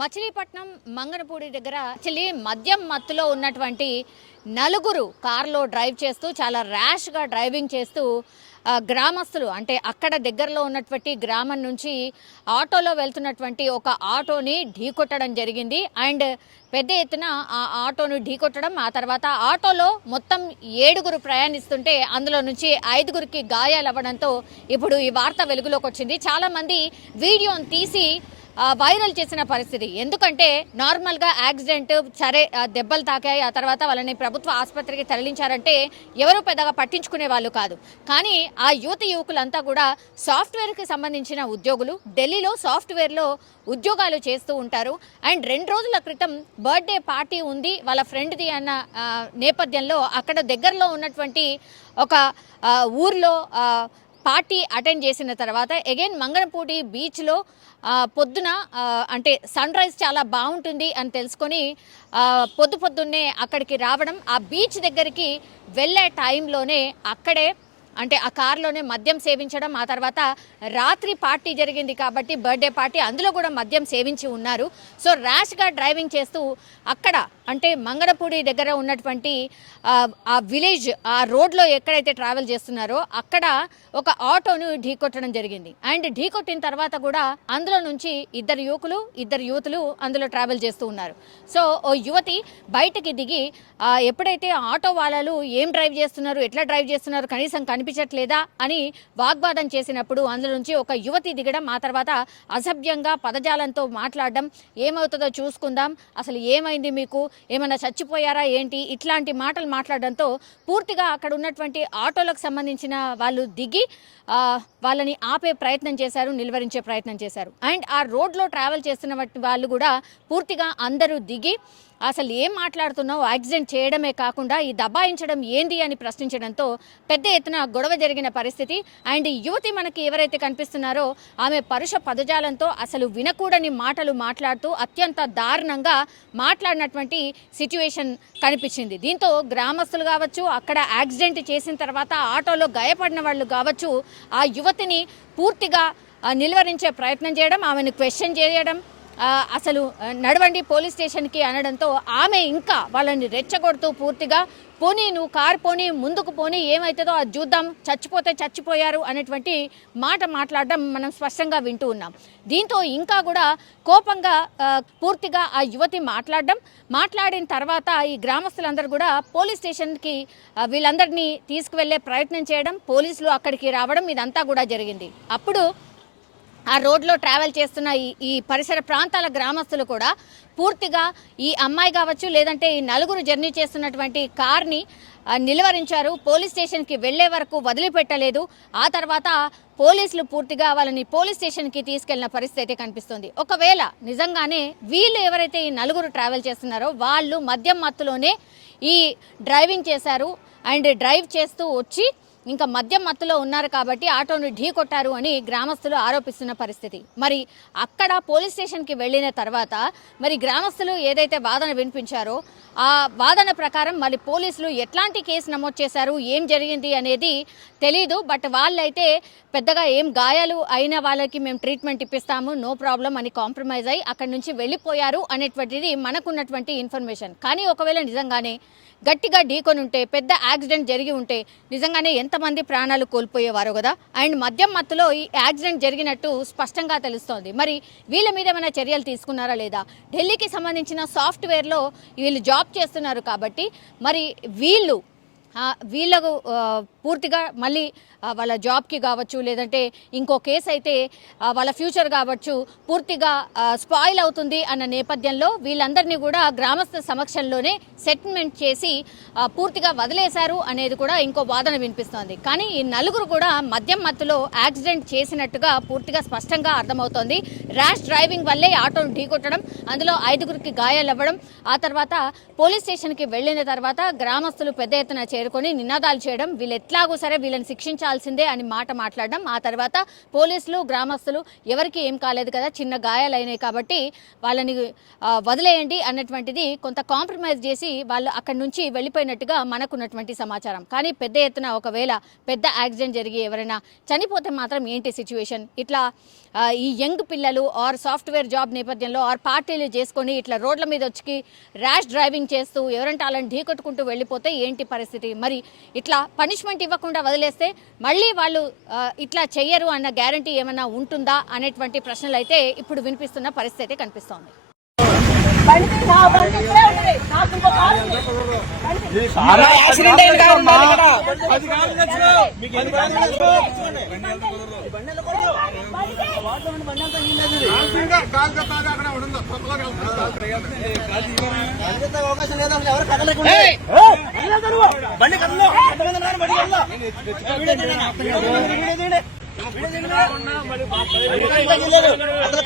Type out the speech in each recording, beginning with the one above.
మచిలీపట్నం మంగనపూడి దగ్గర యాక్చువల్లీ మద్యం మత్తులో ఉన్నటువంటి నలుగురు కారులో డ్రైవ్ చేస్తూ చాలా ర్యాష్గా డ్రైవింగ్ చేస్తూ గ్రామస్తులు అంటే అక్కడ దగ్గరలో ఉన్నటువంటి గ్రామం నుంచి ఆటోలో వెళ్తున్నటువంటి ఒక ఆటోని ఢీకొట్టడం జరిగింది. అండ్ పెద్ద ఎత్తున ఆ ఆటోను ఢీకొట్టడం, ఆ తర్వాత ఆటోలో మొత్తం 7గురు ప్రయాణిస్తుంటే అందులో నుంచి 5గురికి గాయాలు అవ్వడంతో ఇప్పుడు ఈ వార్త వెలుగులోకి వచ్చింది. చాలామంది వీడియోని తీసి వైరల్ చేసిన పరిస్థితి. ఎందుకంటే నార్మల్గా యాక్సిడెంట్ సరే దెబ్బలు తాకాయి, ఆ తర్వాత వాళ్ళని ప్రభుత్వ ఆసుపత్రికి తరలించారంటే ఎవరు పెద్దగా పట్టించుకునే వాళ్ళు కాదు. కానీ ఆ యువకులంతా కూడా సాఫ్ట్వేర్కి సంబంధించిన ఉద్యోగులు, ఢిల్లీలో సాఫ్ట్వేర్లో ఉద్యోగాలు చేస్తూ ఉంటారు. అండ్ 2 రోజుల క్రితం బర్త్డే పార్టీ ఉంది వాళ్ళ ఫ్రెండ్ది అన్న నేపథ్యంలో అక్కడ దగ్గరలో ఉన్నటువంటి ఒక ఊర్లో పార్టీ అటెండ్ చేసిన తర్వాత అగైన్ మంగనపూడి బీచ్లో పొద్దున అంటే సన్ రైజ్ చాలా బాగుంటుంది అని తెలుసుకొని పొద్దున్నే అక్కడికి రావడం, ఆ బీచ్ దగ్గరికి వెళ్ళే టైంలోనే అక్కడే అంటే ఆ కారులోనే మద్యం సేవించడం, ఆ తర్వాత రాత్రి పార్టీ జరిగింది కాబట్టి బర్త్డే పార్టీ, అందులో కూడా మద్యం సేవించి ఉన్నారు. సో ర్యాష్గా డ్రైవింగ్ చేస్తూ అక్కడ అంటే మంగనపూడి దగ్గర ఉన్నటువంటి ఆ విలేజ్ ఆ రోడ్లో ఎక్కడైతే ట్రావెల్ చేస్తున్నారో అక్కడ ఒక ఆటోను ఢీకొట్టడం జరిగింది. అండ్ ఢీకొట్టిన తర్వాత కూడా అందులో నుంచి ఇద్దరు యువతులు అందులో ట్రావెల్ చేస్తూ ఉన్నారు. సో ఓ యువతి బయటకి దిగి ఎప్పుడైతే ఆటో వాళ్ళు ఏం డ్రైవ్ చేస్తున్నారు, ఎట్లా డ్రైవ్ చేస్తున్నారు, కనీసం కనిపించట్లేదా అని వాగ్వాదం చేసినప్పుడు అందులో నుంచి ఒక యువతి దిగడం, ఆ తర్వాత అసభ్యంగా పదజాలంతో మాట్లాడడం, ఏమవుతుందో చూసుకుందాం, అసలు ఏమైంది మీకు, ఏమైనా చచ్చిపోయారా ఏంటి, ఇట్లాంటి మాటలు మాట్లాడడంతో పూర్తిగా అక్కడ ఉన్నటువంటి ఆటోలకు సంబంధించిన వాళ్ళు దిగి వాళ్ళని ఆపే ప్రయత్నం చేశారు, నిలువరించే ప్రయత్నం చేశారు. అండ్ ఆ రోడ్లో ట్రావెల్ చేస్తున్న వాళ్ళు కూడా పూర్తిగా అందరూ దిగి అసలు ఏం మాట్లాడుతున్నావు, యాక్సిడెంట్ చేయడమే కాకుండా ఈ దబాయించడం ఏంది అని ప్రశ్నించడంతో పెద్ద ఎత్తున గొడవ జరిగిన పరిస్థితి. అండ్ యువతి మనకి ఎవరైతే కనిపిస్తున్నారో ఆమె పరుష పదజాలంతో అసలు వినకూడని మాటలు మాట్లాడుతూ అత్యంత దారుణంగా మాట్లాడినటువంటి సిచ్యువేషన్ కనిపించింది. దీంతో గ్రామస్తులు కావచ్చు, అక్కడ యాక్సిడెంట్ చేసిన తర్వాత ఆటోలో గాయపడిన వాళ్ళు కావచ్చు, ఆ యువతిని పూర్తిగా నిలువరించే ప్రయత్నం చేయడం, ఆమెను క్వశ్చన్ చేయడం, అసలు నడవండి పోలీస్ స్టేషన్కి అనడంతో ఆమె ఇంకా వాళ్ళని రెచ్చగొడుతూ పూర్తిగా పోనీ నువ్వు కారు పోనీ, ముందుకు పోనీ, ఏమవుతుందో అది చూద్దాం, చచ్చిపోతే చచ్చిపోయారు అనేటువంటి మాట మాట్లాడడం మనం స్పష్టంగా వింటూ ఉన్నాం. దీంతో ఇంకా కూడా కోపంగా పూర్తిగా ఆ యువతి మాట్లాడిన తర్వాత ఈ గ్రామస్తులందరూ కూడా పోలీస్ స్టేషన్కి వీళ్ళందరినీ తీసుకువెళ్లే ప్రయత్నం చేయడం, పోలీసులు అక్కడికి రావడం, ఇదంతా కూడా జరిగింది. అప్పుడు ఆ రోడ్లో ట్రావెల్ చేస్తున్న ఈ పరిసర ప్రాంతాల గ్రామస్తులు కూడా పూర్తిగా ఈ అమ్మాయి కావచ్చు, లేదంటే ఈ నలుగురు జర్నీ చేస్తున్నటువంటి కార్ని నిలువరించారు. పోలీస్ స్టేషన్కి వెళ్లే వరకు వదిలిపెట్టలేదు. ఆ తర్వాత పోలీసులు పూర్తిగా వాళ్ళని పోలీస్ స్టేషన్కి తీసుకెళ్లిన పరిస్థితి కనిపిస్తుంది. ఒకవేళ నిజంగానే వీళ్ళు ఎవరైతే ఈ నలుగురు ట్రావెల్ చేస్తున్నారో వాళ్ళు మద్యం మత్తులోనే ఈ డ్రైవింగ్ చేశారు అండ్ డ్రైవ్ చేస్తూ వచ్చి ఇంకా మద్యం మత్తులో ఉన్నారు కాబట్టి ఆటోను ఢీ కొట్టారు అని గ్రామస్తులు ఆరోపిస్తున్న పరిస్థితి. మరి అక్కడ పోలీస్ స్టేషన్కి వెళ్ళిన తర్వాత మరి గ్రామస్తులు ఏదైతే వాదన వినిపించారో ఆ వాదన ప్రకారం మరి పోలీసులు ఎట్లాంటి కేసు నమోదు చేశారు, ఏం జరిగింది అనేది తెలీదు. బట్ వాళ్ళైతే పెద్దగా ఏం గాయాలు అయిన వాళ్ళకి మేము ట్రీట్మెంట్ ఇప్పిస్తాము, నో ప్రాబ్లం అని కాంప్రమైజ్ అయ్యి అక్కడి నుంచి వెళ్ళిపోయారు అనేటువంటిది మనకున్నటువంటి ఇన్ఫర్మేషన్. కానీ ఒకవేళ నిజంగానే గట్టిగా ఢీకొని ఉంటే, పెద్ద యాక్సిడెంట్ జరిగి ఉంటే నిజంగానే ఎంతమంది ప్రాణాలు కోల్పోయేవారు కదా. అండ్ మద్యం మత్తులో ఈ యాక్సిడెంట్ జరిగినట్టు స్పష్టంగా తెలుస్తోంది. మరి వీళ్ళ మీద ఏమైనా చర్యలు తీసుకున్నారా లేదా? ఢిల్లీకి సంబంధించిన సాఫ్ట్వేర్లో వీళ్ళు జాబ్ చేస్తున్నారు కాబట్టి మరి వీళ్ళకు పూర్తిగా మళ్ళీ వాళ్ళ జాబ్కి కావచ్చు, లేదంటే ఇంకో కేసు అయితే వాళ్ళ ఫ్యూచర్ కావచ్చు పూర్తిగా స్పాయిల్ అవుతుంది అన్న నేపథ్యంలో వీళ్ళందరినీ కూడా గ్రామస్తుల సమక్షంలోనే సెటిల్మెంట్ చేసి పూర్తిగా వదిలేశారు అనేది కూడా ఇంకో వాదన వినిపిస్తోంది. కానీ ఈ నలుగురు కూడా మద్యం మత్తులో యాక్సిడెంట్ చేసినట్టుగా పూర్తిగా స్పష్టంగా అర్థమవుతోంది. ర్యాష్ డ్రైవింగ్ వల్లే ఆటోను ఢీకొట్టడం, అందులో 5గురికి గాయాలు అవ్వడం, ఆ తర్వాత పోలీస్ స్టేషన్కి వెళ్ళిన తర్వాత గ్రామస్తులు పెద్ద ఎత్తున చేరుకొని నినాదాలు చేయడం, వీళ్ళు ఎట్లాగూ సరే వీళ్ళని శిక్షించాల్సిందే అని మాట మాట్లాడడం, ఆ తర్వాత పోలీసులు గ్రామస్తులు ఎవరికి ఏం కాలేదు కదా, చిన్న గాయాలైనాయి కాబట్టి వాళ్ళని వదిలేయండి అన్నటువంటిది కొంత కాంప్రమైజ్ చేసి వాళ్ళు అక్కడి నుంచి వెళ్ళిపోయినట్టుగా మనకున్నటువంటి సమాచారం. కానీ పెద్ద ఎత్తున ఒకవేళ పెద్ద యాక్సిడెంట్ జరిగి ఎవరైనా చనిపోతే మాత్రం ఏంటి సిచ్యువేషన్? ఇట్లా ఈ యంగ్ పిల్లలు ఆర్ సాఫ్ట్వేర్ జాబ్ నేపథ్యంలో ఆర్ పార్టీలు చేసుకొని ఇట్లా రోడ్ల మీద వచ్చి ర్యాష్ డ్రైవింగ్ చేస్తూ ఎవరంటే వాళ్ళని ఢీకొట్టుకుంటూ వెళ్ళిపోతే ఏంటి పరిస్థితి? మరి ఇట్లా పనిష్మెంట్ ఇవ్వకుండా వదిలేస్తే మళ్ళీ వాళ్ళు ఇట్లా చెయ్యరు అన్న గ్యారంటీ ఏమైనా ఉంటుందా అనేటువంటి ప్రశ్నలు అయితే ఇప్పుడు వినిపిస్తున్న పరిస్థితి కనిపిస్తోంది.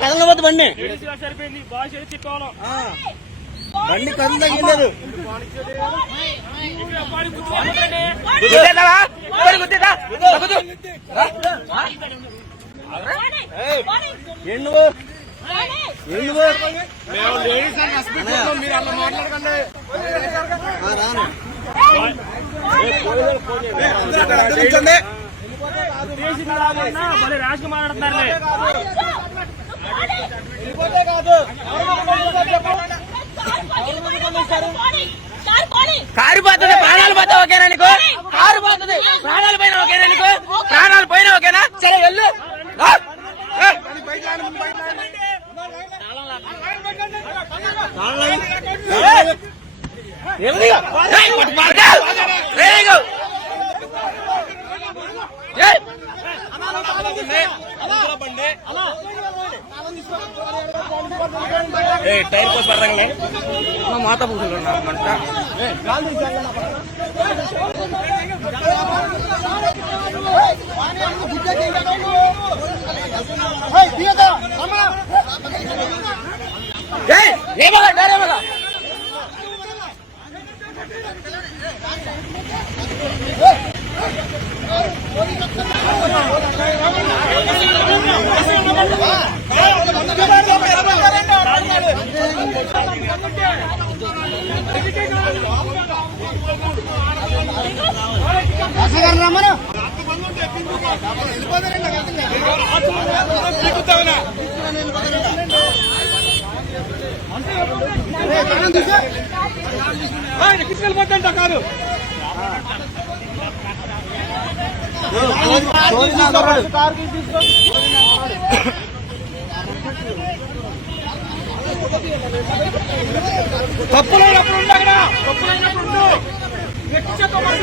కదలవద్దు బండి బండి కళ్ళు తగ్గిలేదు. కారిపోతుంది, ప్రాణాలు పోతే ఓకేనా నీకు? కారిపోతుంది, ప్రాణాలు పైన ఓకేనా నీకు? ప్రాణాలు పైన ఓకేనా? సరే వెళ్ళు. టైర్ కోసి పడతాం మాత పూసులు మంట తీసుకెళ్ళిపోతా కాదు తప్పులైనప్పుడు ఉండగా తప్పులైనప్పుడు ఎక్కించేస్తావా